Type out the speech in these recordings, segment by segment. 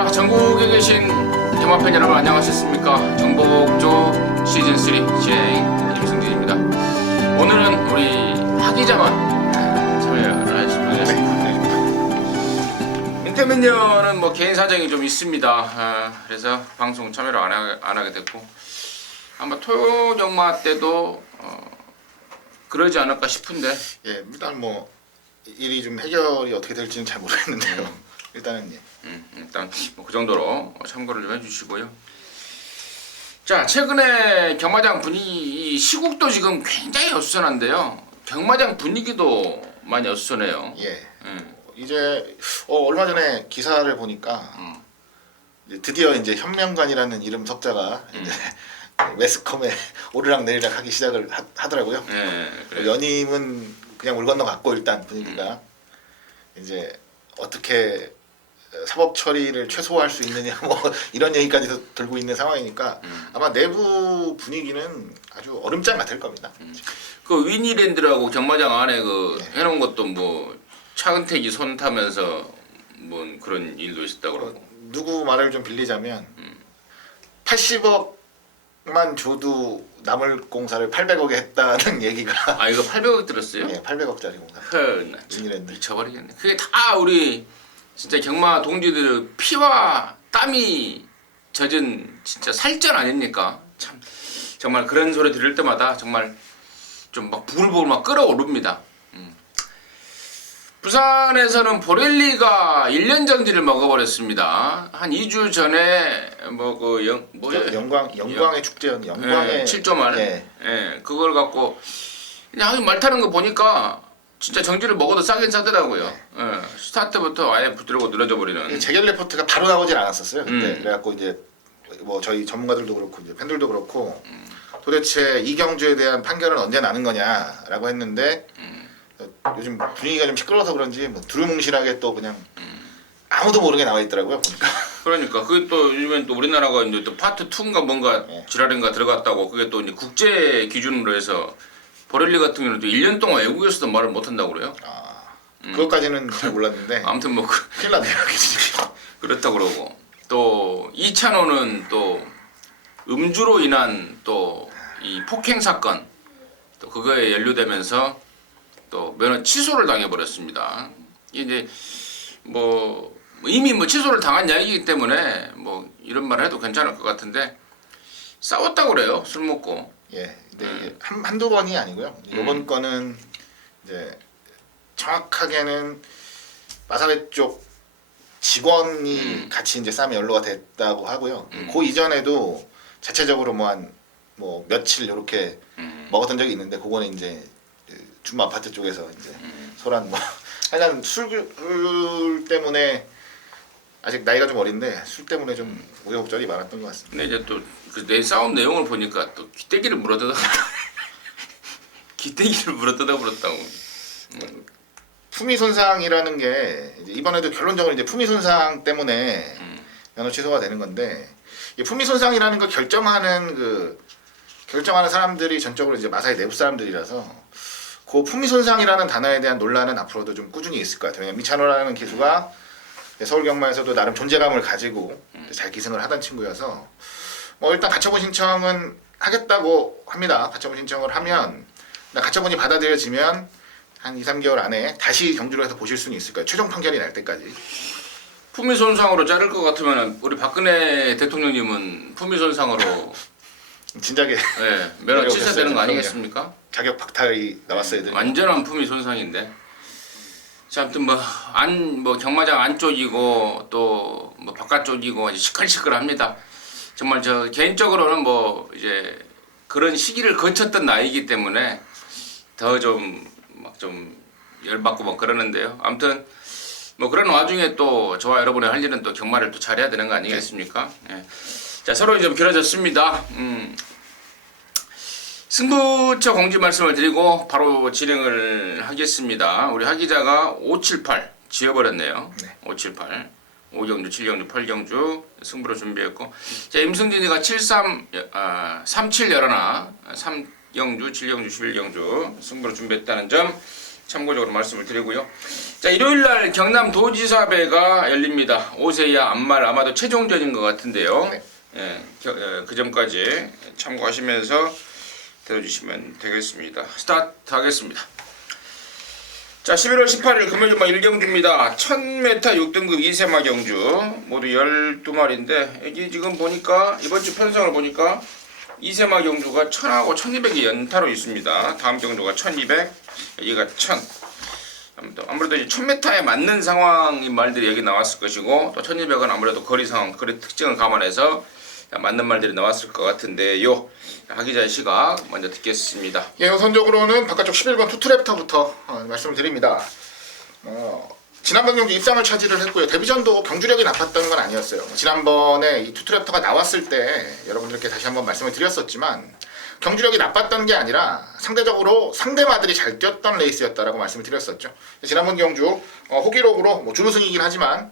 자, 전국에 계신 경마팬 여러분 안녕하셨습니까? 정복조 시즌3 진행 임승진입니다. 오늘은 우리 하기자만 참여를 하셨습니다. 민태민녀는 뭐 개인 사정이 좀 있습니다. 그래서 방송 참여를 안 하게 됐고 아마 토요 경마 때도 그러지 않을까 싶은데. 예, 일단 뭐 일이 좀 해결이 어떻게 될지는 잘 모르겠는데요. 일단은 예. 일단 뭐 그 정도로 참고를 좀 해주시고요. 자, 최근에 경마장 분위기, 시국도 지금 굉장히 어수선한데요. 경마장 분위기도 많이 어수선해요. 예. 이제 얼마 전에 기사를 보니까 이제 드디어 이제 현명관이라는 이름 석자가 이제 매스컴에 오르락내리락 하기 시작을 하더라고요. 그래요. 연임은 그냥 물 건너갔고 일단 분위기가 이제 어떻게 사법 처리를 최소화할 수 있느냐 뭐 이런 얘기까지도 들고 있는 상황이니까 아마 내부 분위기는 아주 얼음장 같을 겁니다. 그 위니랜드라고 경마장 안에 그 해놓은 것도 뭐 차은택이 손 타면서 뭐 그런 일도 있었다고 그러고. 누구 말을 좀 빌리자면 80억만 줘도 남을 공사를 800억에 했다는 얘기가. 아, 이거 800억 들었어요? 네, 800억짜리 공사. 위니랜드 미쳐버리겠네. 그게 다 우리 진짜 경마 동지들 피와 땀이 젖은 진짜 살전 아닙니까? 참 정말 그런 소리 들을 때마다 정말 좀 막 부글부글 막 끓어오릅니다. 부산에서는 보렐리가 1년 정지를 먹어버렸습니다. 한 2주 전에 영광의 축제였는 영광의 7.1 예. 그걸 갖고 그냥 말 타는 거 보니까 진짜 정지를 먹어도 싸긴 싸더라고요. 스타트부터 아예 붙들고 늘어져 버리는. 재결 레포트가 바로 나오질 않았었어요. 그때 그래갖고 이제 뭐 저희 전문가들도 그렇고 이제 팬들도 그렇고 도대체 이경주에 대한 판결은 언제 나는 거냐라고 했는데 요즘 분위기가 좀 시끄러워서 그런지 뭐 두루뭉실하게 또 그냥 아무도 모르게 나와 있더라고요. 보니까. 그러니까 그게 또 요즘엔 또 우리나라가 이제 또 파트 2인가 뭔가 지랄인가 들어갔다고 그게 또 이제 국제 기준으로 해서 보렐리 같은 경우는 또 1년 동안 외국에서도 말을 못 한다고 그래요. 그것까지는 잘 몰랐는데. 아무튼 뭐 큰일 났네요. 그렇다고 그러고 또 이찬호는 또 음주로 인한 또 이 폭행 사건 또 그거에 연루되면서 또 면허 취소를 당해버렸습니다. 이제 뭐 이미 뭐 취소를 당한 이야기이기 때문에 뭐 이런 말을 해도 괜찮을 것 같은데 싸웠다고 그래요. 술 먹고. 예, 근데 한두 번이 아니고요. 이번 건은 이제 정확하게는 마사회 쪽 직원이 같이 이제 싸움에 연루가 됐다고 하고요. 그 이전에도 자체적으로 뭐 며칠 이렇게 먹었던 적이 있는데 그거는 이제 줌 아파트 쪽에서 이제 소란 뭐 하여간 술 때문에 아직 나이가 좀 어린데 술 때문에 좀 우여곡절이 많았던 것 같습니다. 근데 이제 또 내 싸움 내용을 보니까 또 기대기를 물어뜯어 기대기를 물어뜯어 버렸다고. 품위 손상이라는 게 이제 이번에도 결론적으로 이제 품위 손상 때문에 면허 취소가 되는 건데 이 품위 손상이라는 걸 결정하는 사람들이 전적으로 이제 마사회 내부 사람들이라서 그 품위 손상이라는 단어에 대한 논란은 앞으로도 좀 꾸준히 있을 것 같아요. 왜냐면 미찬호라는 기수가 서울 경마에서도 나름 존재감을 가지고 잘 기승을 하던 친구여서 뭐 일단 가처분 신청은 하겠다고 합니다. 가처분 신청을 하면 가처분이 받아들여지면 한 2, 3개월 안에 다시 경주로 해서 보실 수는 있을 거예요. 최종 판결이 날 때까지. 품위 손상으로 자를 것 같으면 우리 박근혜 대통령님은 품위 손상으로 진작에 면허 취소되는 거 아니겠습니까? 자격 박탈이 나왔어야 되는. 완전한 품위 손상인데. 자, 아무튼 뭐 경마장 안쪽이고 또 뭐 바깥쪽이고 시끌시끌합니다. 정말 저 개인적으로는 뭐 이제 그런 시기를 거쳤던 나이기 때문에 더 좀 열받고 뭐 그러는데요. 아무튼 뭐 그런 와중에 또 저와 여러분의 할 일은 또 경마를 또 잘해야 되는 거 아니겠습니까? 예. 자, 서론이 좀 길어졌습니다. 승부처 공지 말씀을 드리고 바로 진행을 하겠습니다. 우리 하 기자가 578 지어버렸네요. 578 5경주, 7경주, 8경주 승부로 준비했고, 자, 임승진이가 37 열어나 3경주, 7경주, 11경주 승부로 준비했다는 점 참고적으로 말씀을 드리고요. 자, 일요일날 경남 도지사배가 열립니다. 오세야 안말 아마도 최종전인 것 같은데요. 네. 예, 그 점까지 참고하시면서 들어주시면 되겠습니다. 스타트 하겠습니다. 자, 11월 18일 금요일 1경주입니다. 1000m 6등급 2세마 경주 모두 12마리인데 여기 지금 보니까 이번 주 편성을 보니까 2세마 경주가 1000하고 1200이 연타로 있습니다. 다음 경주가 1200, 여기가 1000. 아무래도 이제 1000m에 맞는 상황인 말들이 여기 나왔을 것이고 또 1200은 아무래도 거리 상황, 거리 특징을 감안해서 맞는 말들이 나왔을 것 같은데요. 하기자의 시각 먼저 듣겠습니다. 예, 우선적으로는 바깥쪽 11번 투트랩터부터 말씀을 드립니다. 지난번 경기 입상을 차지를 했고요. 데뷔전도 경주력이 나빴던 건 아니었어요. 지난번에 이 투트랩터가 나왔을 때 여러분들께 다시 한번 말씀을 드렸었지만 경주력이 나빴던 게 아니라 상대적으로 상대마들이 잘 뛰었던 레이스였다라고 말씀을 드렸었죠. 지난번 경주 호기록으로 뭐 준우승이긴 하지만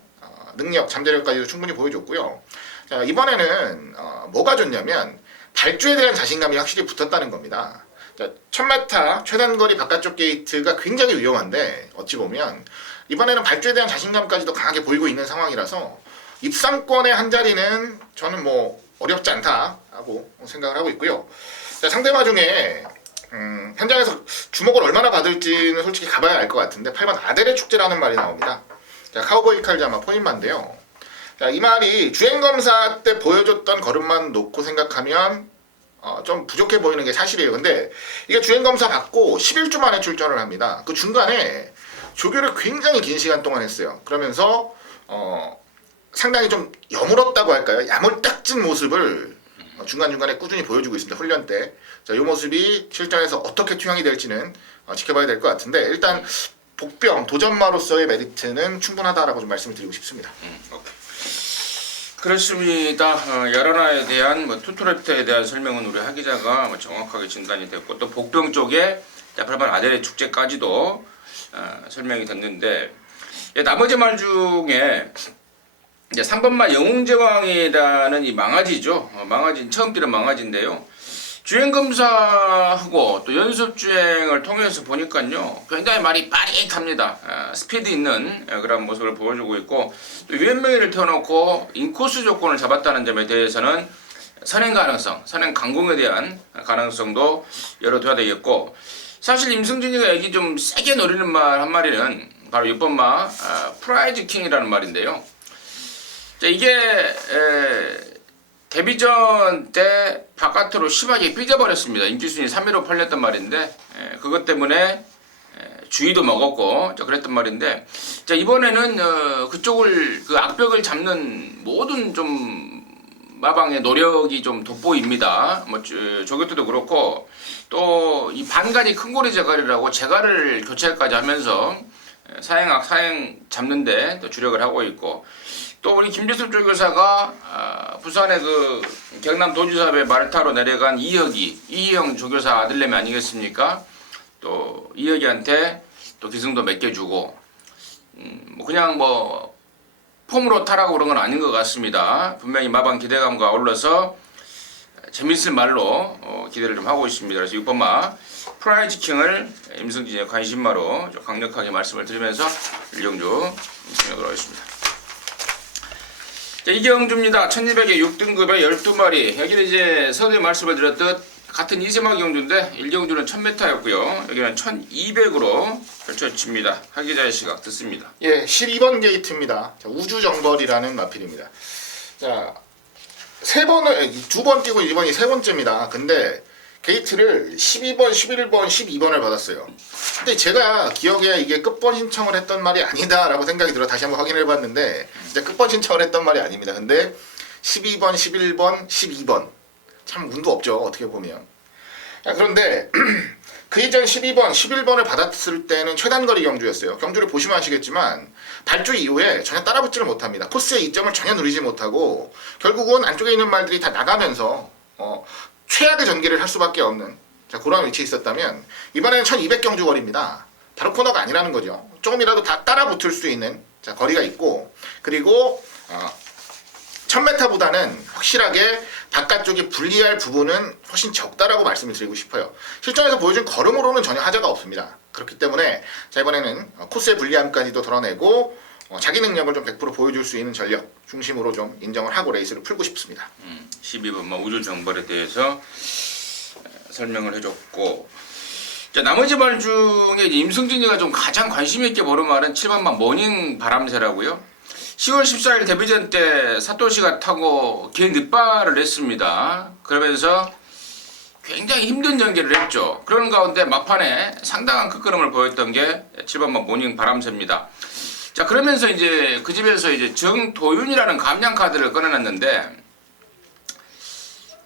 능력, 잠재력까지도 충분히 보여줬고요. 자, 이번에는 뭐가 좋냐면 발주에 대한 자신감이 확실히 붙었다는 겁니다. 자, 1000m 최단거리 바깥쪽 게이트가 굉장히 위험한데 어찌 보면 이번에는 발주에 대한 자신감까지도 강하게 보이고 있는 상황이라서 입상권의 한 자리는 저는 뭐 어렵지 않다라고 생각을 하고 있고요. 자, 상대마 중에 현장에서 주목을 얼마나 받을지는 솔직히 가봐야 알 것 같은데 8번 아델의 축제라는 말이 나옵니다. 자, 카우보이 칼자마 포인마인데요. 자, 이 말이 주행검사 때 보여줬던 걸음만 놓고 생각하면 좀 부족해 보이는 게 사실이에요. 근데 이게 주행검사 받고 11주 만에 출전을 합니다. 그 중간에 조교를 굉장히 긴 시간 동안 했어요. 그러면서 상당히 좀 여물었다고 할까요? 야물딱진 모습을 중간중간에 꾸준히 보여주고 있습니다. 훈련 때. 자, 이 모습이 실전에서 어떻게 투영이 될지는 지켜봐야 될 것 같은데 일단 복병 도전마로서의 메리트는 충분하다라고 좀 말씀을 드리고 싶습니다. 오케이. 그렇습니다. 야라나에 대한 투트랩터에 대한 설명은 우리 하 기자가 정확하게 진단이 됐고 또 복병 쪽에 8번 아델의 축제까지도 설명이 됐는데 나머지 말 중에 이제 3번말 영웅제왕이라는 이 망아지죠. 망아지 처음 뛰는 망아지인데요. 주행검사하고 또 연습주행을 통해서 보니까요 굉장히 말이 빠릿합니다. 스피드 있는 그런 모습을 보여주고 있고 또 유연명의를 태워놓고 인코스 조건을 잡았다는 점에 대해서는 선행 가능성, 선행 강공에 대한 가능성도 열어둬야 되겠고 사실 임승진이가 여기 좀 세게 노리는 말 한 마리는 바로 6번마 프라이즈 킹이라는 말인데요. 자, 이게 데뷔전 때 바깥으로 심하게 삐져버렸습니다. 인기순위 3위로 팔렸단 말인데 그것 때문에 주의도 먹었고 그랬단 말인데 자, 이번에는 그쪽을 그 악벽을 잡는 모든 좀 마방의 노력이 좀 돋보입니다. 뭐 조교토도 그렇고 또 이 반간이 큰고리 제갈이라고 제갈을 교체까지 하면서 사행악 사행 잡는데 또 주력을 하고 있고 또 우리 김재섭 조교사가 부산의 그 경남 도지사배 말타로 내려간 이희영 조교사 아들내미 아니겠습니까? 또 이희영한테 또 기승도 맡겨주고 뭐 그냥 뭐 폼으로 타라고 그런 건 아닌 것 같습니다. 분명히 마방 기대감과 어울러서 재밌을 말로 기대를 좀 하고 있습니다. 그래서 6번마 프라이즈 킹을 임승진의 관심마로 좀 강력하게 말씀을 드리면서 1경주 진행하도록 하겠습니다. 자, 2경주입니다. 1200의 6등급의 12마리. 여기는 이제 서두에 말씀을 드렸듯 같은 2세마 경주인데 1경주는 1000m였고요. 여기는 1200으로 펼쳐집니다. 하기자의 시각 듣습니다. 예, 12번 게이트입니다. 자, 우주정벌이라는 마필입니다. 자, 두 번 뛰고 이번이 세 번째입니다. 근데 게이트를 12번, 11번, 12번을 받았어요. 근데 제가 기억에 이게 끝번 신청을 했던 말이 아니다라고 생각이 들어 다시 한번 확인을 해봤는데 진짜 끝번 신청을 했던 말이 아닙니다. 근데 12번, 11번, 12번 참 운도 없죠. 어떻게 보면. 그런데 그 이전 12번, 11번을 받았을 때는 최단거리 경주였어요. 경주를 보시면 아시겠지만 발주 이후에 전혀 따라붙지를 못합니다. 코스의 이점을 전혀 누리지 못하고 결국은 안쪽에 있는 말들이 다 나가면서 최악의 전개를 할 수밖에 없는 그런 위치에 있었다면 이번에는 1200 경주 거리입니다. 바로 코너가 아니라는 거죠. 조금이라도 다 따라붙을 수 있는 거리가 있고 그리고 1000m보다는 확실하게 바깥쪽이 불리할 부분은 훨씬 적다라고 말씀을 드리고 싶어요. 실전에서 보여준 걸음으로는 전혀 하자가 없습니다. 그렇기 때문에 자, 이번에는 코스의 불리함까지도 드러내고 자기 능력을 좀 100% 보여줄 수 있는 전력 중심으로 좀 인정을 하고 레이스를 풀고 싶습니다. 12번 우주 정벌에 대해서 설명을 해줬고, 자, 나머지 말 중에 임승진이가 좀 가장 관심 있게 보는 말은 7번만 모닝 바람새라고요. 10월 14일 데뷔전 때 사토시가 타고 개 늦발을 했습니다. 그러면서 굉장히 힘든 전개를 했죠. 그런 가운데 막판에 상당한 끝걸음을 보였던 게 7번만 모닝 바람새입니다. 자, 그러면서 이제 그 집에서 이제 정도윤이라는 감량 카드를 꺼내놨는데,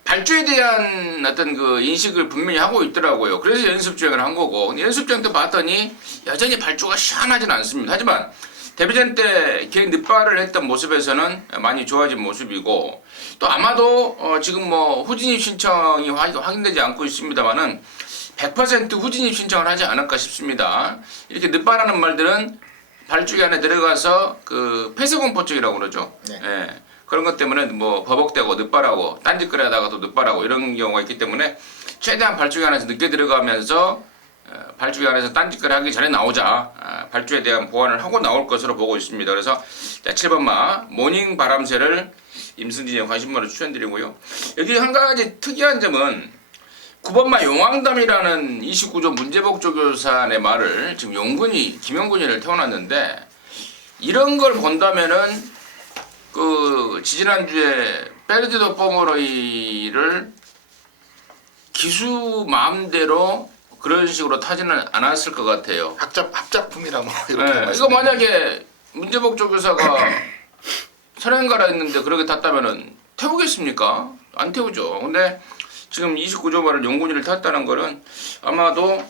발주에 대한 어떤 그 인식을 분명히 하고 있더라고요. 그래서 연습 주행을 한 거고, 연습 주행 때 봤더니 여전히 발주가 시원하진 않습니다. 하지만 데뷔전 때 개 늦발을 했던 모습에서는 많이 좋아진 모습이고, 또 아마도 지금 뭐 후진입 신청이 확인되지 않고 있습니다만은 100% 후진입 신청을 하지 않을까 싶습니다. 이렇게 늦발하는 말들은 발주기 안에 들어가서 그 폐쇄공포 쪽이라고 그러죠. 네. 예. 그런 것 때문에 뭐 버벅대고 늦발하고 딴짓거리하다가도 늦발하고 이런 경우가 있기 때문에 최대한 발주기 안에서 늦게 들어가면서 발주기 안에서 딴짓거리 하기 전에 나오자, 발주에 대한 보완을 하고 나올 것으로 보고 있습니다. 그래서 7번마 모닝 바람새를 임승진의 관심마로 추천드리고요. 여기 한 가지 특이한 점은 9번마 용왕담이라는 29조 문제복조 교사의 말을 지금 용군이 김용군이를 태어났는데, 이런 걸 본다면은 그 지지난주에 페르디도 포모로이를 기수 마음대로 그런 식으로 타지는 않았을 것 같아요. 합작품이라 뭐 이렇게. 네, 이거 만약에 문제복조 교사가 선행가라 했는데 그렇게 탔다면은 태우겠습니까? 안 태우죠. 근데 지금 29조 말을 용군이를 탔다는 거는 아마도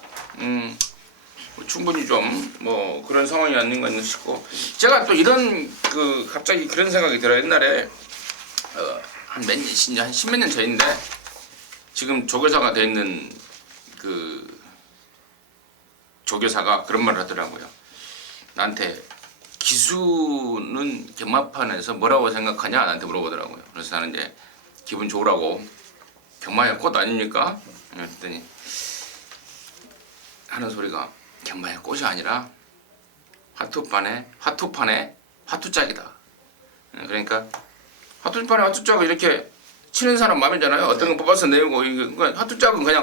충분히 좀 뭐 그런 상황이 아닌가 싶고, 제가 또 이런 그 갑자기 그런 생각이 들어요. 옛날에 한 몇 년, 한 십몇 년 전인데 지금 조교사가 돼 있는 그 조교사가 그런 말을 하더라고요. 나한테 기수는 경마판에서 뭐라고 생각하냐 나한테 물어보더라고요. 그래서 나는 이제 기분 좋으라고 경마의 꽃 아닙니까? 그랬더니 하는 소리가 경마의 꽃이 아니라 화투판에 화투짝이다. 그러니까 화투판에 화투짝을 이렇게 치는 사람 마음이잖아요. 어떤 건 뽑아서 내고, 그러니까 화투짝은 그냥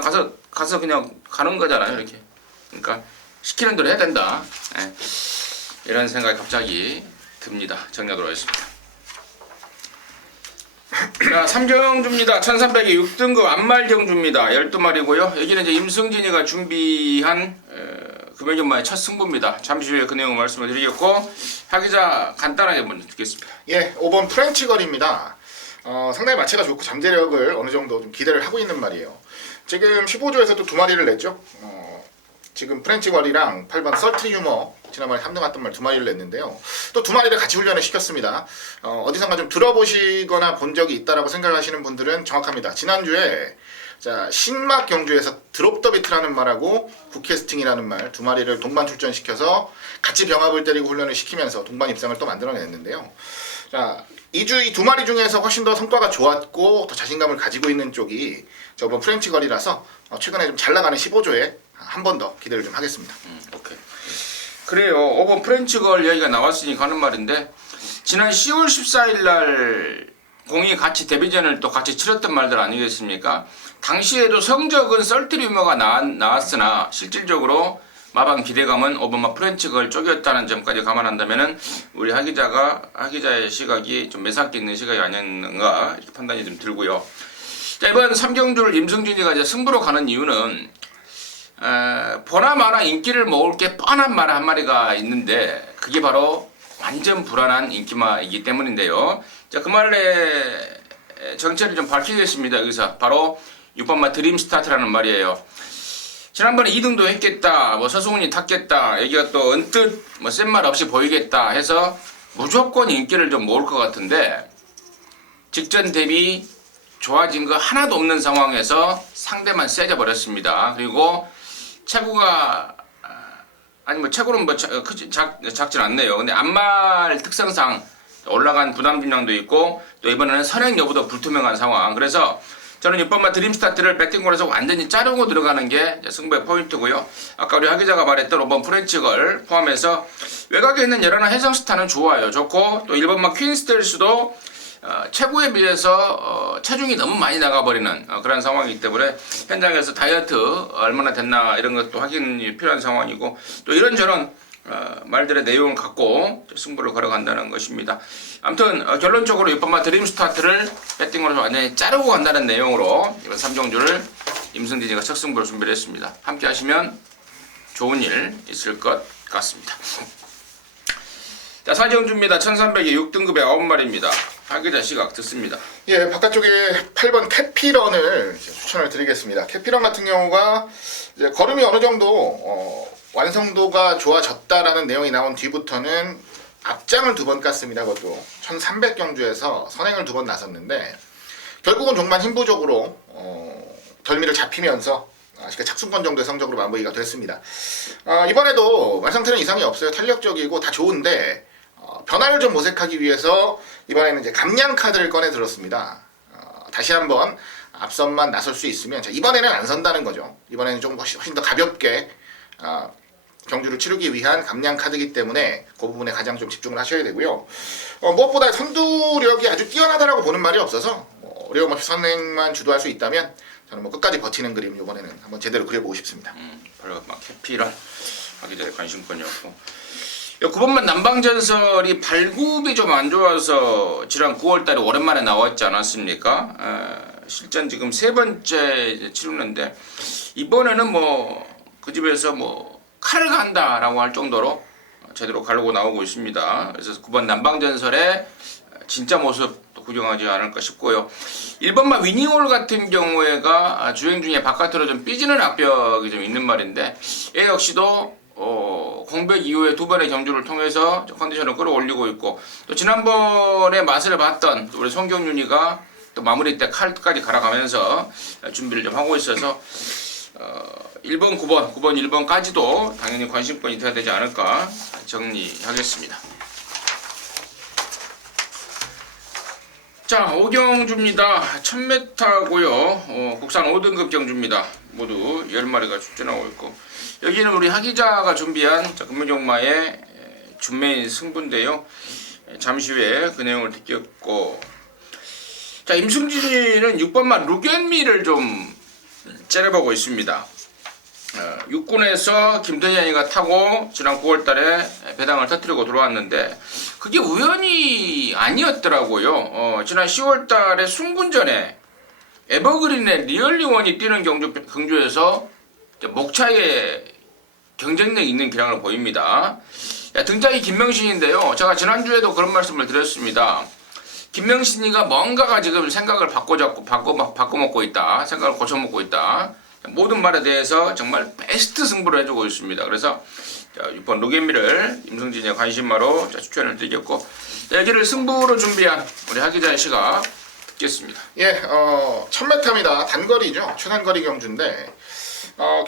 가서 그냥 가는 거잖아요. 이렇게. 그러니까 시키는 대로 해야 된다. 네. 이런 생각이 갑자기 듭니다. 정리하도록 하겠습니다. 자, 3경주입니다. 1300에 6등급 안말경주입니다. 12마리고요. 여기는 이제 임승진이가 준비한 금연경마의 첫 승부입니다. 잠시 후에 그 내용 말씀을 드리겠고, 하기자 간단하게 먼저 듣겠습니다. 예, 5번 프렌치 거리입니다. 상당히 마체가 좋고 잠재력을 어느 정도 좀 기대를 하고 있는 말이에요. 지금 15조에서 또 2마리를 냈죠. 지금 프렌치 거리랑 8번 썰트리 유머, 지난번에 3등 갔던 말 2마리를 냈는데요. 또 2마리를 같이 훈련을 시켰습니다. 어디선가 좀 들어보시거나 본 적이 있다라고 생각하시는 분들은 정확합니다. 지난주에 자, 신막 경주에서 드롭 더 비트라는 말하고 굿캐스팅이라는 말 2마리를 동반 출전시켜서 같이 병합을 때리고 훈련을 시키면서 동반 입상을 또 만들어냈는데요. 자, 이 2마리 중에서 훨씬 더 성과가 좋았고 더 자신감을 가지고 있는 쪽이 저번 프렌치 거리라서 최근에 좀 잘 나가는 15조에 한 번 더 기대를 좀 하겠습니다. 오케이. 그래요. 5번 프렌치 걸 이야기가 나왔으니 가는 말인데, 지난 10월 14일 날 공이 같이 데뷔전을 또 같이 치렀던 말들 아니겠습니까? 당시에도 성적은 썰트리 유머가 나왔으나 실질적으로 마방 기대감은 5번마 프렌치 걸 쪽이었다는 점까지 감안한다면은 우리 하기자의 시각이 좀 매사기 있는 시각이 아니었는가 이렇게 판단이 좀 들고요. 자, 이번 3경주를 임승진이가 이제 승부로 가는 이유는 보나마나 인기를 모을 게 뻔한 말 한 마리가 있는데, 그게 바로 완전 불안한 인기마이기 때문인데요. 자, 그 말의 정체를 좀 밝히겠습니다. 여기서 바로 6번마 드림스타트라는 말이에요. 지난번에 2등도 했겠다, 뭐 서승훈이 탔겠다, 여기가 또 언뜻 뭐 센 말 없이 보이겠다 해서 무조건 인기를 좀 모을 것 같은데, 직전 대비 좋아진 거 하나도 없는 상황에서 상대만 세져 버렸습니다. 그리고 체구가 체구는 뭐 작진 않네요. 근데 안말 특성상 올라간 부담 중량도 있고 또 이번에는 선행 여부도 불투명한 상황. 그래서 저는 6번마 드림스타트를 배팅골에서 완전히 자르고 들어가는 게 승부의 포인트고요. 아까 우리 하 기자가 말했던 5번 프렌치걸 포함해서 외곽에 있는 여러 해성스타는 좋아요. 좋고 또 1번마 퀸스텔스도 최고에 비해서 체중이 너무 많이 나가버리는 그런 상황이기 때문에 현장에서 다이어트 얼마나 됐나 이런 것도 확인이 필요한 상황이고 또 이런저런 말들의 내용을 갖고 승부를 걸어간다는 것입니다. 아무튼 결론적으로 6번마 드림스타트를 배팅으로 완전히 자르고 간다는 내용으로 이번 3종주를 임승진이가 첫 승부를 준비를 했습니다. 함께 하시면 좋은 일 있을 것 같습니다. 자, 사정주입니다. 1300에 6등급에 9마리입니다. 하기자 시각 듣습니다. 예, 바깥쪽에 8번 캐피런을 추천을 드리겠습니다. 캐피런 같은 경우가 이제 걸음이 어느 정도 완성도가 좋아졌다라는 내용이 나온 뒤부터는 앞장을 2번 깠습니다. 그것도 1300경주에서 선행을 2번 나섰는데 결국은 종반 힘 부족으로 덜미를 잡히면서 아쉽게 착순권 정도의 성적으로 마무리가 됐습니다. 이번에도 말상태는 이상이 없어요. 탄력적이고 다 좋은데 변화를 좀 모색하기 위해서 이번에는 이제 감량 카드를 꺼내 들었습니다. 다시 한번 앞선만 나설 수 있으면 이번에는 안 선다는 거죠. 이번에는 좀 훨씬 더 가볍게 경주를 치르기 위한 감량 카드이기 때문에 그 부분에 가장 좀 집중을 하셔야 되고요. 무엇보다 선두력이 아주 뛰어나다라고 보는 말이 없어서 어려움 없이 선행만 주도할 수 있다면 저는 뭐 끝까지 버티는 그림 이번에는 한번 제대로 그려보고 싶습니다. 바로 막 캐피런 하기 전에 관심권이었고 9번만 남방전설이 발굽이 좀 안 좋아서 지난 9월달에 오랜만에 나왔지 않았습니까? 실전 지금 3번째 치르는데 이번에는 뭐 그 집에서 뭐 칼을 간다라고 할 정도로 제대로 가르고 나오고 있습니다. 그래서 9번 남방전설의 진짜 모습 구경하지 않을까 싶고요. 1번만 위닝홀 같은 경우에가 주행 중에 바깥으로 좀 삐지는 악벽이 좀 있는 말인데 얘 역시도 공백 이후에 2번의 경주를 통해서 컨디션을 끌어올리고 있고 또 지난번에 맛을 봤던 우리 송경윤이가 또 마무리 때 칼까지 갈아가면서 준비를 좀 하고 있어서 1번, 9번, 1번까지도 당연히 관심권이 돼야 되지 않을까 정리하겠습니다. 자, 5경주입니다. 1000m고요. 국산 5등급 경주입니다. 모두 10마리가 출전하고 있고 여기는 우리 하기자가 준비한 금융종마의 준메인 승부인데요. 잠시 후에 그 내용을 듣겠고 자, 임승진이는 6번만 룩앤미를 좀 째려보고 있습니다. 육군에서 김태현이가 타고 지난 9월달에 배당을 터뜨리고 들어왔는데 그게 우연이 아니었더라고요. 지난 10월달에 순군전에 에버그린의 리얼리원이 뛰는 경주에서 목차에 경쟁력 있는 기량을 보입니다. 등장이 김명신인데요. 제가 지난주에도 그런 말씀을 드렸습니다. 김명신이가 뭔가가 지금 생각을 바꿔먹고 있다. 생각을 고쳐먹고 있다. 모든 말에 대해서 정말 베스트 승부를 해주고 있습니다. 그래서 6번 룩앤미를 임승진의 관심마로 추천을 드리겠고 여기를 승부로 준비한 우리 하기자의 시각 듣겠습니다. 예, 1000m입니다. 단거리죠. 최단거리 경주인데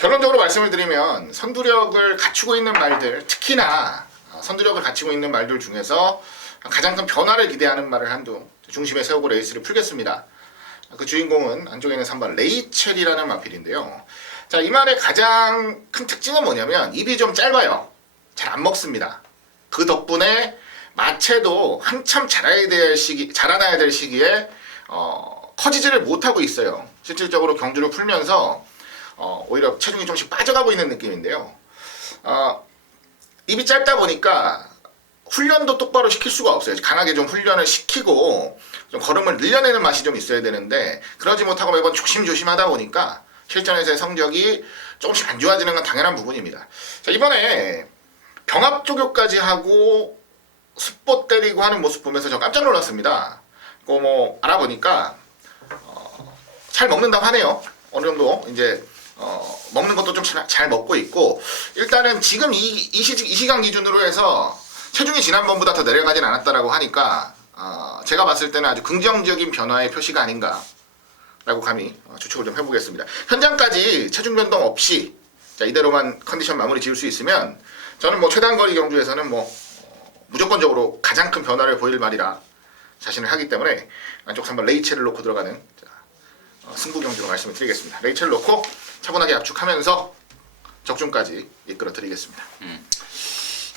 결론적으로 말씀을 드리면 선두력을 갖추고 있는 말들 특히나 선두력을 갖추고 있는 말들 중에서 가장 큰 변화를 기대하는 말을 한두 중심에 세우고 레이스를 풀겠습니다. 그 주인공은 안쪽에 있는 3번 레이첼이라는 마필인데요. 자, 이 말의 가장 큰 특징은 뭐냐면 입이 좀 짧아요. 잘 안 먹습니다. 그 덕분에 마체도 한참 자라나야 될 시기에 커지지를 못하고 있어요. 실질적으로 경주를 풀면서 오히려 체중이 좀씩 빠져가고 있는 느낌인데요. 입이 짧다 보니까 훈련도 똑바로 시킬 수가 없어요. 강하게 좀 훈련을 시키고 좀 걸음을 늘려내는 맛이 좀 있어야 되는데 그러지 못하고 매번 조심조심 하다 보니까 실전에서의 성적이 조금씩 안 좋아지는 건 당연한 부분입니다. 자, 이번에 병합 조교까지 하고 습보 때리고 하는 모습 보면서 저 깜짝 놀랐습니다. 뭐 알아보니까 잘 먹는다고 하네요. 어느 정도 이제 먹는 것도 좀 잘 먹고 있고 일단은 지금 이 시간 기준으로 해서 체중이 지난번보다 더 내려가진 않았다라고 하니까 제가 봤을 때는 아주 긍정적인 변화의 표시가 아닌가 라고 감히 추측을 좀 해보겠습니다. 현장까지 체중 변동 없이 자, 이대로만 컨디션 마무리 지을 수 있으면 저는 뭐 최단거리 경주에서는 뭐 무조건적으로 가장 큰 변화를 보일 말이라 자신을 하기 때문에 안쪽 3번 레이첼을 놓고 들어가는 승부 경주로 말씀을 드리겠습니다. 레이첼을 놓고 차분하게 압축하면서 적중까지 이끌어 드리겠습니다.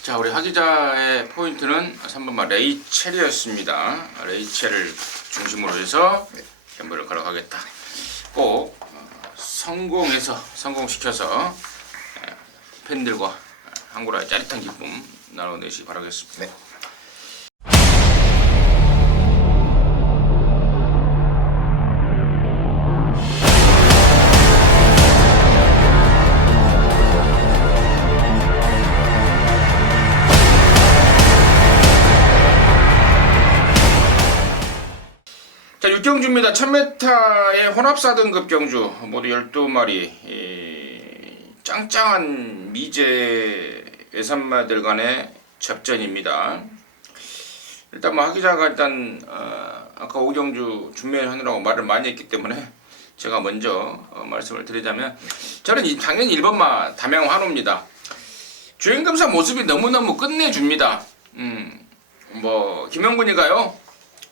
자, 우리 하 기자의 포인트는 3번마 레이첼이었습니다. 레이첼을 중심으로 해서 견부를 걸어가겠다. 꼭 성공시켜서 팬들과 한국어의 짜릿한 기쁨 나눠내시기 바라겠습니다. 네. 자, 6경주입니다. 1000m의 혼합 4등급 경주 모두 12마리 짱짱한 미제 예산마들 간의 접전입니다. 일단 하 기자가 아까 5경주 준비하느라고 말을 많이 했기 때문에 제가 먼저 말씀을 드리자면 저는 당연히 1번마 담양환호입니다. 주행검사 모습이 너무너무 끝내줍니다. 김영군이가요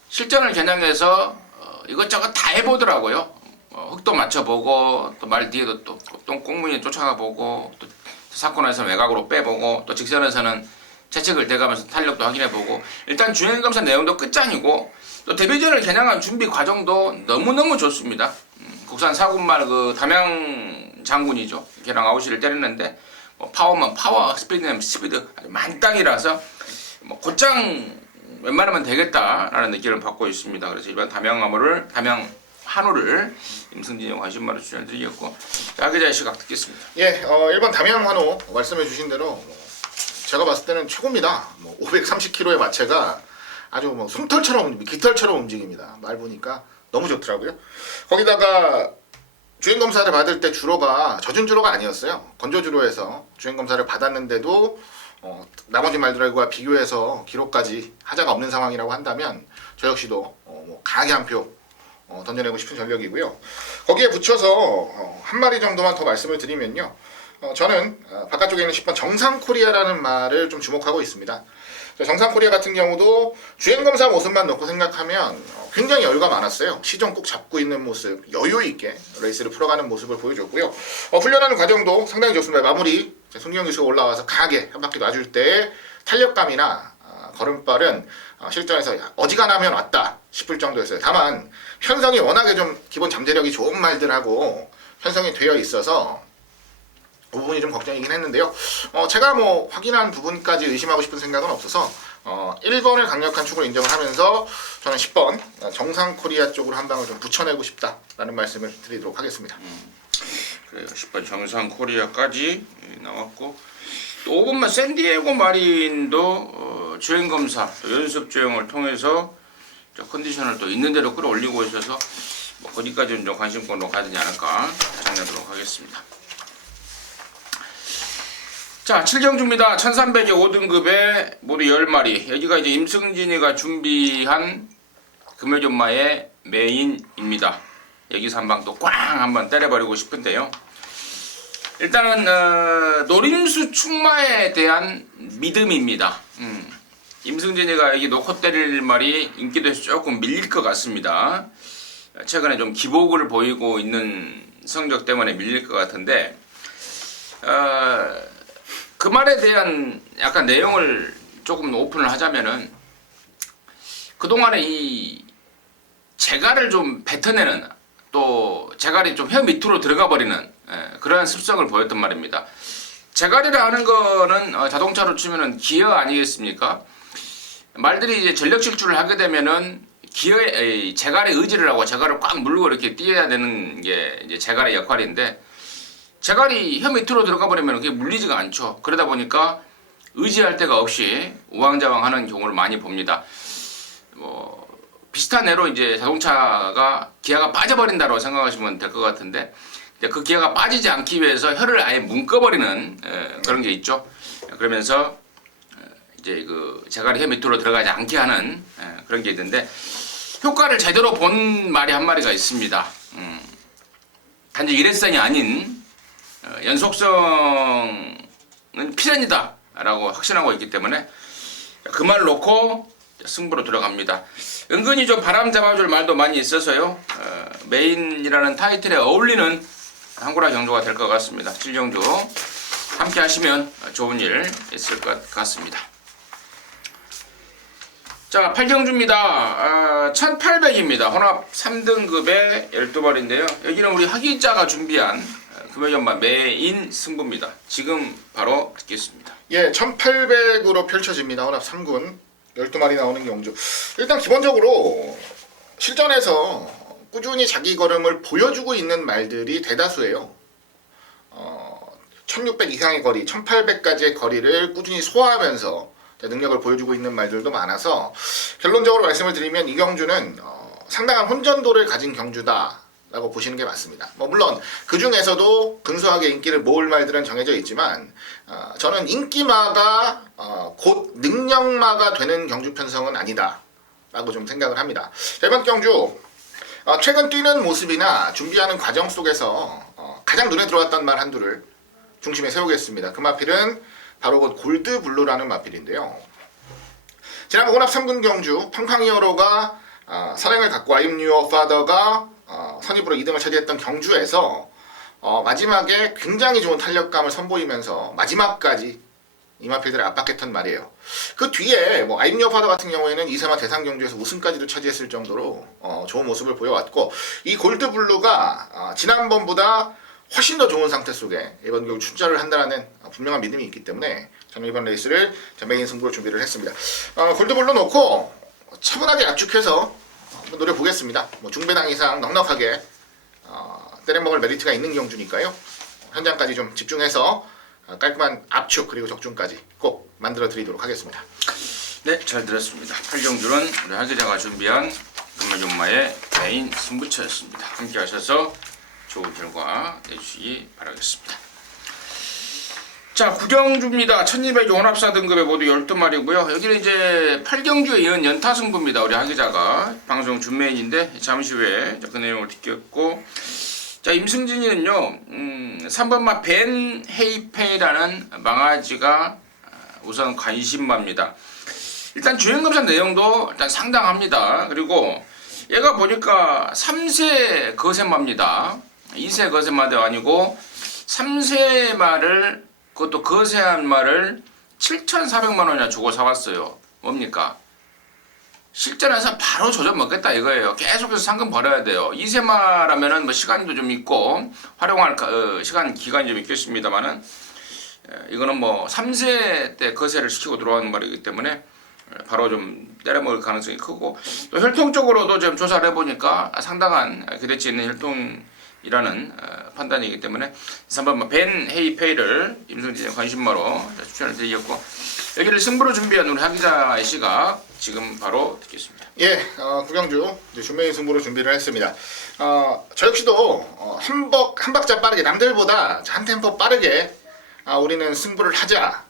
실전을 겨냥해서 이것저것 다 해보더라고요. 흙도 맞춰보고 또 말 뒤에도 또 꽁무니 쫓아가 보고 또 사건에서는 외곽으로 빼보고 또 직선에서는 채찍을 대가면서 탄력도 확인해보고 일단 주행검사 내용도 끝장이고 또 데뷔전을 겨냥한 준비 과정도 너무너무 좋습니다. 국산 사군말 그 담양 장군이죠. 걔랑 아웃시를 때렸는데 파워만 파워, 스피드는 스피드 아주 만땅이라서 곧장 웬만하면 되겠다라는 느낌을 받고 있습니다. 그래서 이번 담양환호를 임승진이 관심마로 추천드리겠고 자, 기자의 시각 듣겠습니다. 예, 1번 담양환호 말씀해 주신 대로 제가 봤을 때는 최고입니다. 530kg의 마체가 아주 솜털처럼 깃털처럼 움직입니다. 말 보니까 너무 좋더라고요. 거기다가 주행검사를 받을 때 주로가 젖은 주로가 아니었어요. 건조 주로에서 주행검사를 받았는데도 나머지 말들과 비교해서 기록까지 하자가 없는 상황이라고 한다면 저 역시도 강하게 한 표 던져내고 싶은 전력이고요. 거기에 붙여서 한 마리 정도만 더 말씀을 드리면요. 저는 바깥쪽에 있는 10번 정상코리아라는 말을 좀 주목하고 있습니다. 정상코리아 같은 경우도 주행검사 모습만 놓고 생각하면 굉장히 여유가 많았어요. 시종 꾹 잡고 있는 모습, 여유있게 레이스를 풀어가는 모습을 보여줬고요. 훈련하는 과정도 상당히 좋습니다. 마무리 송기영 기수가 올라와서 강하게 한 바퀴 놔줄 때 탄력감이나 걸음발은 실전에서 어지간하면 왔다 싶을 정도였어요. 다만 편성이 워낙에 좀 기본 잠재력이 좋은 말들하고 편성이 되어 있어서 그 부분이 좀 걱정이긴 했는데요. 제가 확인한 부분까지 의심하고 싶은 생각은 없어서 1번을 강력한 축으로 인정을 하면서 저는 10번 정상코리아 쪽으로 한 방을 좀 붙여내고 싶다라는 말씀을 드리도록 하겠습니다. 그래요. 10번 정상코리아까지 나왔고 또 5번만 샌디에고 마린도 주행검사 연습 주행을 통해서 컨디션을 또 있는 대로 끌어올리고 있어서 거기까지는 좀 관심권으로 가야 되지 않을까 정리하도록 하겠습니다. 자, 7경주입니다. 1300의 5등급에 모두 10마리. 여기가 이제 임승진이가 준비한 금요전마의 메인입니다. 여기서 한 방 또 꽝 한번 때려버리고 싶은데요. 일단은 노림수 충마에 대한 믿음입니다. 임승진이가 여기 놓고 때릴 말이 인기도에서 조금 밀릴 것 같습니다. 최근에 좀 기복을 보이고 있는 성적 때문에 밀릴 것 같은데 그 말에 대한 약간 내용을 조금 오픈을 하자면은 그동안에 이 재갈을 좀 뱉어내는 또 재갈이 좀 혀 밑으로 들어가 버리는 그러한 습성을 보였단 말입니다. 재갈이라 하는 거는 자동차로 치면은 기어 아니겠습니까? 말들이 이제 전력 질주를 하게 되면은 기어의 재갈의 의지를 하고 재갈을 꽉 물고 이렇게 뛰어야 되는 게 이제 재갈의 역할인데 재갈이 혀 밑으로 들어가 버리면 그게 물리지가 않죠. 그러다 보니까 의지할 데가 없이 우왕좌왕하는 경우를 많이 봅니다. 비슷한 예로 이제 자동차가 기아가 빠져버린다고 생각하시면 될 것 같은데 그 기아가 빠지지 않기 위해서 혀를 아예 묶어버리는 그런 게 있죠. 그러면서 이제 그 재갈이 혀 밑으로 들어가지 않게 하는 그런 게 있는데 효과를 제대로 본 말이 한 마리가 있습니다. 단지 일회성이 아닌 연속성은 필연이다 라고 확신하고 있기 때문에 그 말 놓고 승부로 들어갑니다. 은근히 좀 바람 잡아줄 말도 많이 있어서요. 메인이라는 타이틀에 어울리는 한구라 경주가 될 것 같습니다. 7경주 함께 하시면 좋은 일 있을 것 같습니다. 자, 8경주입니다. 1800입니다. 혼합 3등급의 12마리인데요. 여기는 우리 하기자가 준비한 금요연마 메인 승부입니다. 지금 바로 듣겠습니다. 예, 1800으로 펼쳐집니다. 혼합 3군 12마리 나오는 경주. 일단 기본적으로 실전에서 꾸준히 자기 걸음을 보여주고 있는 말들이 대다수예요. 1600 이상의 거리, 1800까지의 거리를 꾸준히 소화하면서 능력을 보여주고 있는 말들도 많아서 결론적으로 말씀을 드리면 이 경주는 상당한 혼전도를 가진 경주다라고 보시는 게 맞습니다. 물론 그 중에서도 근소하게 인기를 모을 말들은 정해져 있지만 저는 인기마가 곧 능력마가 되는 경주 편성은 아니다라고 좀 생각을 합니다. 이번 경주 최근 뛰는 모습이나 준비하는 과정 속에서 가장 눈에 들어왔던 말 한두를 중심에 세우겠습니다. 그 마필은 바로 곧 골드블루라는 마필인데요. 지난번 혼합 3군 경주 팡팡히어로가 사랑을 갖고 I'm your father가 선입으로 2등을 차지했던 경주에서 마지막에 굉장히 좋은 탄력감을 선보이면서 마지막까지 이 마필들을 압박했던 말이에요. 그 뒤에 I'm your father 같은 경우에는 이세마 대상 경주에서 우승까지도 차지했을 정도로 좋은 모습을 보여왔고 이 골드블루가 지난번보다 훨씬 더 좋은 상태 속에 이번 경주 출전을 한다는 분명한 믿음이 있기 때문에 저는 이번 레이스를 메인 승부로 준비를 했습니다. 골드블루 놓고 차분하게 압축해서 한번 노려보겠습니다. 중배당 이상 넉넉하게 때려먹을 메리트가 있는 경주니까요. 현장까지 좀 집중해서 깔끔한 압축 그리고 적중까지 꼭 만들어 드리도록 하겠습니다. 네, 잘 들었습니다. 8경주는 우리 하기자가 준비한 금요연마의 메인 승부처였습니다. 함께 하셔서 좋은 결과 내주시기 바라겠습니다. 자, 9경주입니다. 1200 혼합사 등급에 모두 12마리고요. 여기는 이제 8경주에 이은 연타 승부입니다. 우리 하기자가 방송 준메인인데 잠시 후에 그 내용을 듣겠고, 자, 임승진이는요 3번마 벤 헤이페이라는 망아지가 우선 관심마입니다. 일단 주행검사 내용도 일단 상당합니다. 그리고 얘가 보니까 3세 거세마입니다. 2세 거세마도 아니고 3세 말을, 그것도 거세한 말을 7,400만 원이나 주고 사왔어요. 뭡니까? 실전에서 바로 조져 먹겠다 이거예요. 계속해서 상금 벌어야 돼요. 2세 말하면은 시간도 좀 있고 활용할 시간 기간이 좀 있겠습니다만은 이거는 3세 때 거세를 시키고 들어오는 말이기 때문에 바로 좀 때려먹을 가능성이 크고, 또 혈통적으로도 좀 조사를 해보니까 상당한 기대치 있는 혈통이라는 판단이기 때문에 3번 벤 헤이페이를 임승진의 관심마로 추천을 드리겠고, 여기를 승부로 준비한 우리 하기자의 시각 지금 바로 듣겠습니다. 예, 9경주 준메인 승부로 준비를 했습니다. 저 역시도 한 박자 빠르게 남들보다 한 템포 빠르게 우리는 승부를 하자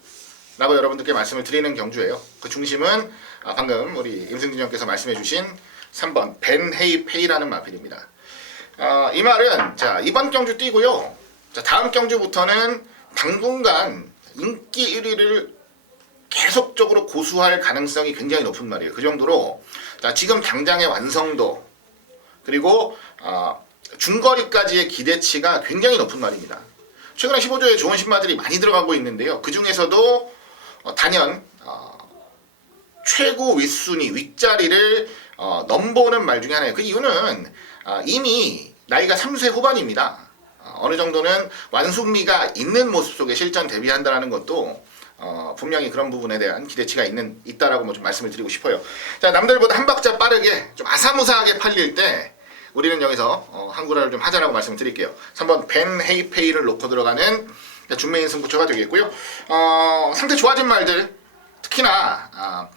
라고 여러분들께 말씀을 드리는 경주예요. 그 중심은 방금 우리 임승진 형께서 말씀해 주신 3번 벤 헤이페이라는 마필입니다. 이 말은 자, 이번 경주 뛰고요. 자, 다음 경주부터는 당분간 인기 1위를 계속적으로 고수할 가능성이 굉장히 높은 말이에요. 그 정도로 자, 지금 당장의 완성도 그리고 중거리까지의 기대치가 굉장히 높은 말입니다. 최근에 15조에 좋은 신마들이 많이 들어가고 있는데요. 그 중에서도 단연 최고 윗순위 윗자리를 넘보는 말 중에 하나예요. 그 이유는 이미 나이가 3세 후반입니다. 어느 정도는 완숙미가 있는 모습 속에 실전 데뷔한다는 것도 분명히 그런 부분에 대한 기대치가 있다라고 좀 말씀을 드리고 싶어요. 자, 남들보다 한 박자 빠르게 좀 아사무사하게 팔릴 때 우리는 여기서 한구라를 좀 하자라고 말씀을 드릴게요. 3번 벤 헤이페이를 놓고 들어가는 준메인 승부처가 되겠고요. 상태 좋아진 말들, 특히나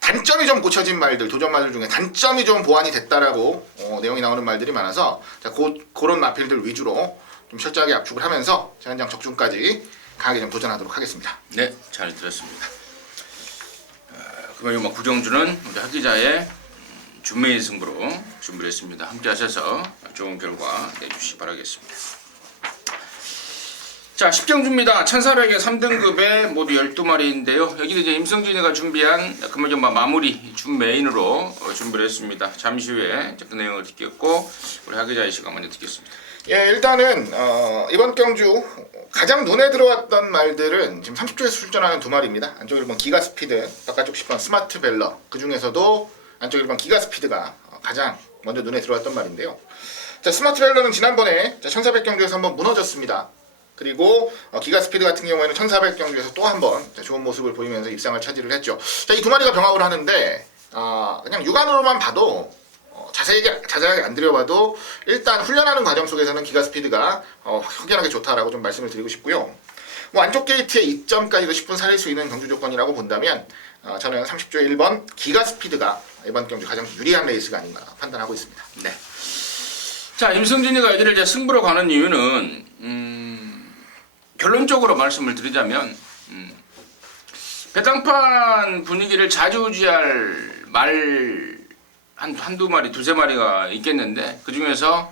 단점이 좀 고쳐진 말들, 도전 말들 중에 단점이 좀 보완이 됐다라고 내용이 나오는 말들이 많아서 자, 그런 마필들 위주로 좀 철저하게 압축을 하면서 현장 적중까지 강하게 좀 도전하도록 하겠습니다. 네, 잘 들었습니다. 그러면 9경주는 우리 하기자의 준메인 승부로 준비를 했습니다. 함께 하셔서 좋은 결과 내주시기 바라겠습니다. 자, 10경주입니다. 1400에 3등급에 모두 12마리인데요. 여기는 이제 임성진이가 준비한 금요전마 마무리 준 메인으로 준비를 했습니다. 잠시 후에 이제 그 내용을 듣겠고, 우리 하기자의 시간 먼저 듣겠습니다. 예, 일단은 이번 경주 가장 눈에 들어왔던 말들은 지금 30조에서 출전하는 두 마리입니다. 안쪽 1번 기가스피드, 바깥쪽 10번 스마트 벨러. 그 중에서도 안쪽 1번 기가스피드가 가장 먼저 눈에 들어왔던 말인데요. 자, 스마트 벨러는 지난번에 1400경주에서 한번 무너졌습니다. 그리고 기가스피드 같은 경우에는 1400경주에서 또 한번 좋은 모습을 보이면서 입상을 차지를 했죠. 자, 이 두 마리가 병합을 하는데 그냥 육안으로만 봐도 자세하게 안 들여봐도 일단 훈련하는 과정 속에서는 기가스피드가 확연하게 좋다라고 좀 말씀을 드리고 싶고요. 뭐 안쪽 게이트의 이점까지도 10분 살릴 수 있는 경주 조건이라고 본다면 저는 30조 1번 기가스피드가 이번 경주 가장 유리한 레이스가 아닌가 판단하고 있습니다. 네. 자, 임성진이가 여기를 이제 승부로 가는 이유는 결론적으로 말씀을 드리자면 배당판 분위기를 좌지우지할 말 한두 마리, 두세 마리가 있겠는데 그 중에서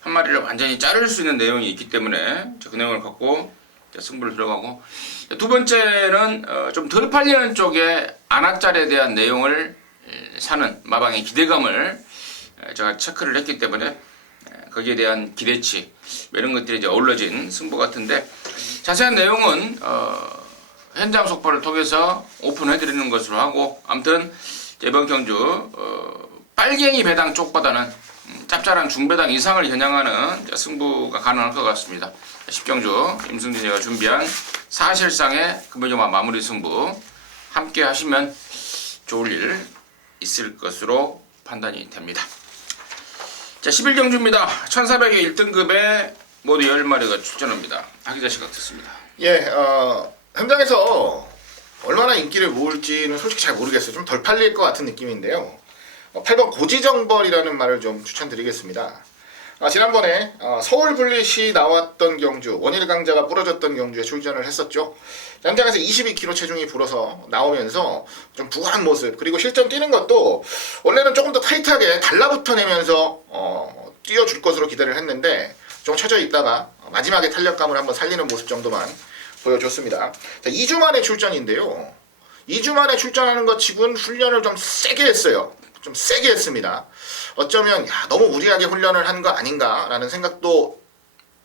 한 마리를 완전히 자를 수 있는 내용이 있기 때문에 그 내용을 갖고 승부를 들어가고, 두 번째는 좀 덜 팔리는 쪽에 안악짤에 대한 내용을 사는 마방의 기대감을 제가 체크를 했기 때문에 거기에 대한 기대치 이런 것들이 이제 어우러진 승부 같은데, 자세한 내용은 현장 속보를 통해서 오픈해드리는 것으로 하고, 아무튼 이번 경주 빨갱이 배당 쪽보다는 짭짤한 중배당 이상을 겨냥하는 승부가 가능할 것 같습니다. 10경주 임승진이가 준비한 사실상의 금요일마 마무리 승부 함께 하시면 좋을 일 있을 것으로 판단이 됩니다. 자, 11경주입니다. 1400의 1등급에 모두 10마리가 출전합니다. 하기자 시각 듣습니다. 예, 현장에서 얼마나 인기를 모을지는 솔직히 잘 모르겠어요. 좀 덜 팔릴 것 같은 느낌인데요. 8번 고지정벌이라는 말을 좀 추천드리겠습니다. 지난번에 서울 블릿이 나왔던 경주, 원일 강자가 부러졌던 경주에 출전을 했었죠. 현장에서 22kg 체중이 불어서 나오면서 좀 부한 모습, 그리고 실전 뛰는 것도 원래는 조금 더 타이트하게 달라붙어내면서 뛰어줄 것으로 기대를 했는데 좀 처져 있다가 마지막에 탄력감을 한번 살리는 모습 정도만 보여줬습니다. 자, 2주 만에 출전인데요. 2주 만에 출전하는 것 치곤 훈련을 좀 세게 했어요. 좀 세게 했습니다. 어쩌면 너무 무리하게 훈련을 한 거 아닌가라는 생각도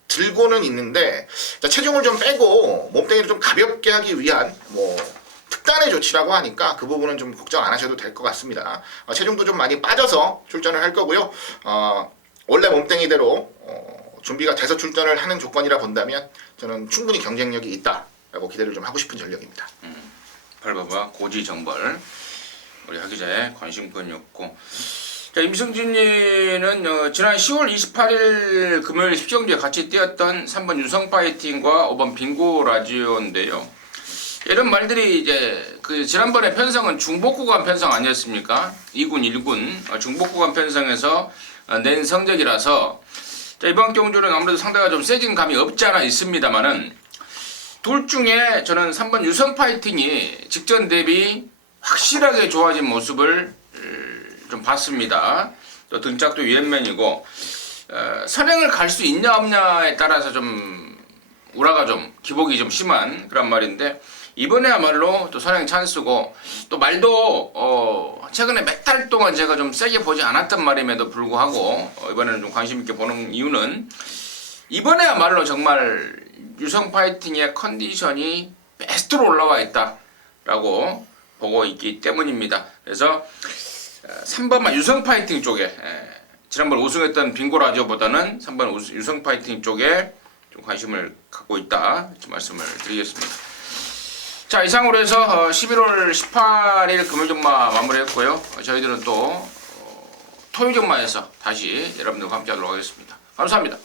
들고는 있는데, 자, 체중을 좀 빼고 몸뚱이를 좀 가볍게 하기 위한 특단의 조치라고 하니까 그 부분은 좀 걱정 안 하셔도 될 것 같습니다. 체중도 좀 많이 빠져서 출전을 할 거고요. 원래 몸뚱이대로 준비가 돼서 출전을 하는 조건이라 본다면 저는 충분히 경쟁력이 있다라고 기대를 좀 하고 싶은 전력입니다. 8번과 고지정벌 우리 하기자의 관심권이었고, 자, 임승진이는 지난 10월 28일 금요일 10경주에 같이 뛰었던 3번 유성파이팅과 5번 빙고라지오인데요. 이런 말들이 이제 지난번에 편성은 중복구간 편성 아니었습니까? 2군 1군 중복구간 편성에서 낸 성적이라서, 자, 이번 경주는 아무래도 상대가 좀 세진 감이 없지 않아 있습니다만은, 둘 중에 저는 3번 유성파이팅이 직전 대비 확실하게 좋아진 모습을 좀 봤습니다. 또 등짝도 유엔맨이고, 선행을 갈 수 있냐 없냐에 따라서 좀 우라가 좀 기복이 좀 심한 그런 말인데, 이번에야말로 또 선행 찬스고, 또 말도 최근에 몇 달 동안 제가 좀 세게 보지 않았던 말임에도 불구하고 이번에는 좀 관심 있게 보는 이유는, 이번에야말로 정말 유성 파이팅의 컨디션이 베스트로 올라와 있다라고 보고 있기 때문입니다. 그래서 3번만 유성 파이팅 쪽에, 지난번 우승했던 빙고라디오보다는 3번 유성 파이팅 쪽에 좀 관심을 갖고 있다, 이렇게 말씀을 드리겠습니다. 자, 이상으로 해서 11월 18일 금요일전마 마무리했고요. 저희들은 또 토요일전마에서 다시 여러분들과 함께 하도록 하겠습니다. 감사합니다.